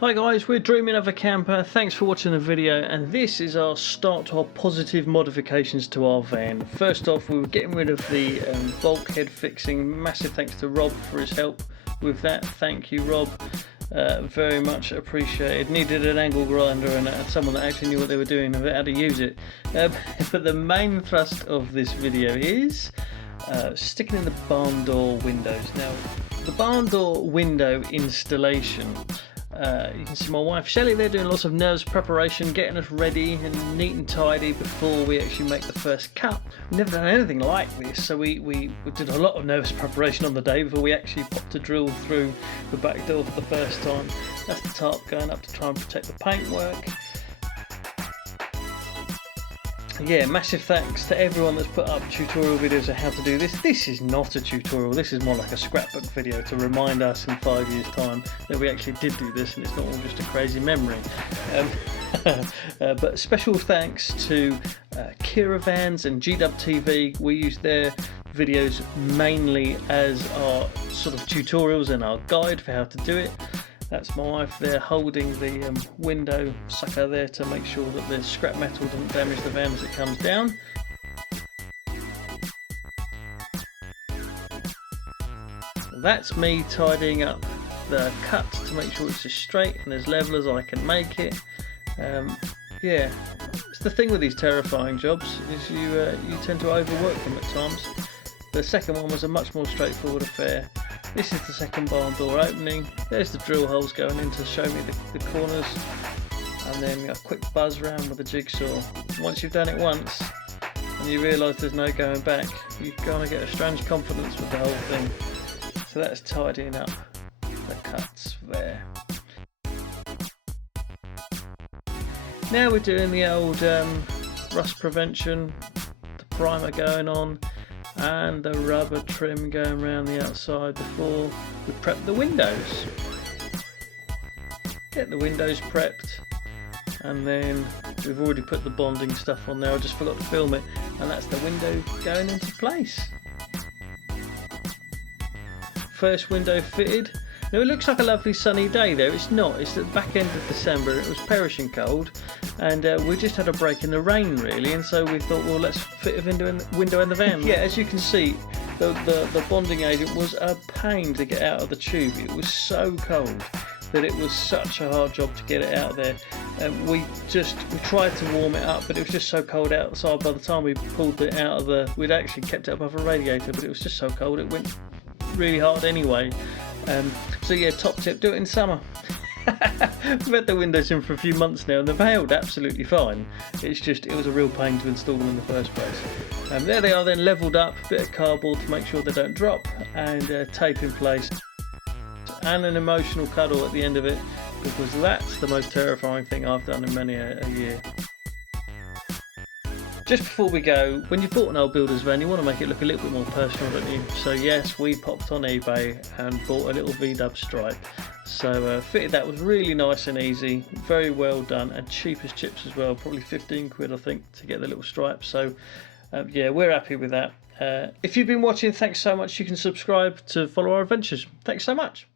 Hi guys, we're Dreaming of a Camper. Thanks for watching the video, and this is our start to our positive modifications to our van. First off, we were getting rid of the bulkhead fixing. Massive thanks to Rob for his help with that. Thank you, Rob. Very much appreciated. Needed an angle grinder and someone that actually knew what they were doing and how to use it. But the main thrust of this video is sticking in the barn door windows. Now, the barn door window installation. You can see my wife Shelley there doing lots of nerves preparation, getting us ready and neat and tidy before we actually make the first cut. We've never done anything like this, so we did a lot of nervous preparation on the day before we actually popped a drill through the back door for the first time. That's the tarp going up to try and protect the paintwork. Yeah, massive thanks to everyone that's put up tutorial videos of how to do this. This is not a tutorial, this is more like a scrapbook video to remind us in 5 years' time that we actually did do this and it's not all just a crazy memory. But special thanks to Kira Vans and GW TV. We use their videos mainly as our sort of tutorials and our guide for how to do it. That's my wife there holding the window sucker there to make sure that the scrap metal doesn't damage the van as it comes down. That's me tidying up the cut to make sure it's as straight and as level as I can make it. Yeah, it's the thing with these terrifying jobs is you tend to overwork them at times. The second one was a much more straightforward affair. This is the second barn door opening. There's the drill holes going in to show me the corners, and then a quick buzz round with the jigsaw. Once you've done it once and you realise there's no going back, you kind of get a strange confidence with the whole thing. So that's tidying up the cuts there. Now we're doing the old rust prevention, the primer going on, and the rubber trim going around the outside before we prep the windows. Get the windows prepped, and then we've already put the bonding stuff on there. I just forgot to film it, and that's the window going into place. First window fitted. Now it looks like a lovely sunny day there. It's not. It's the back end of December. It was perishing cold, and we just had a break in the rain really, and so we thought, well, let's fit a window in the van. Yeah, as you can see, the bonding agent was a pain to get out of the tube. It was so cold that it was such a hard job to get it out there. We tried to warm it up, but it was just so cold outside. By the time we pulled it out of we'd actually kept it above a radiator, but it was just so cold it went really hard anyway. So yeah, top tip, do it in summer. We've had the windows in for a few months now and they've held absolutely fine. It's just, it was a real pain to install them in the first place. There they are then levelled up, a bit of cardboard to make sure they don't drop, and tape in place. And an emotional cuddle at the end of it, because that's the most terrifying thing I've done in many a year. Just before we go, when you've bought an old builder's van, you want to make it look a little bit more personal, don't you? So yes, we popped on eBay and bought a little VW stripe. So fitted that, was really nice and easy, very well done, and cheap as chips as well, probably 15 quid I think to get the little stripe. So yeah, we're happy with that. If you've been watching, thanks so much. You can subscribe to follow our adventures. Thanks so much.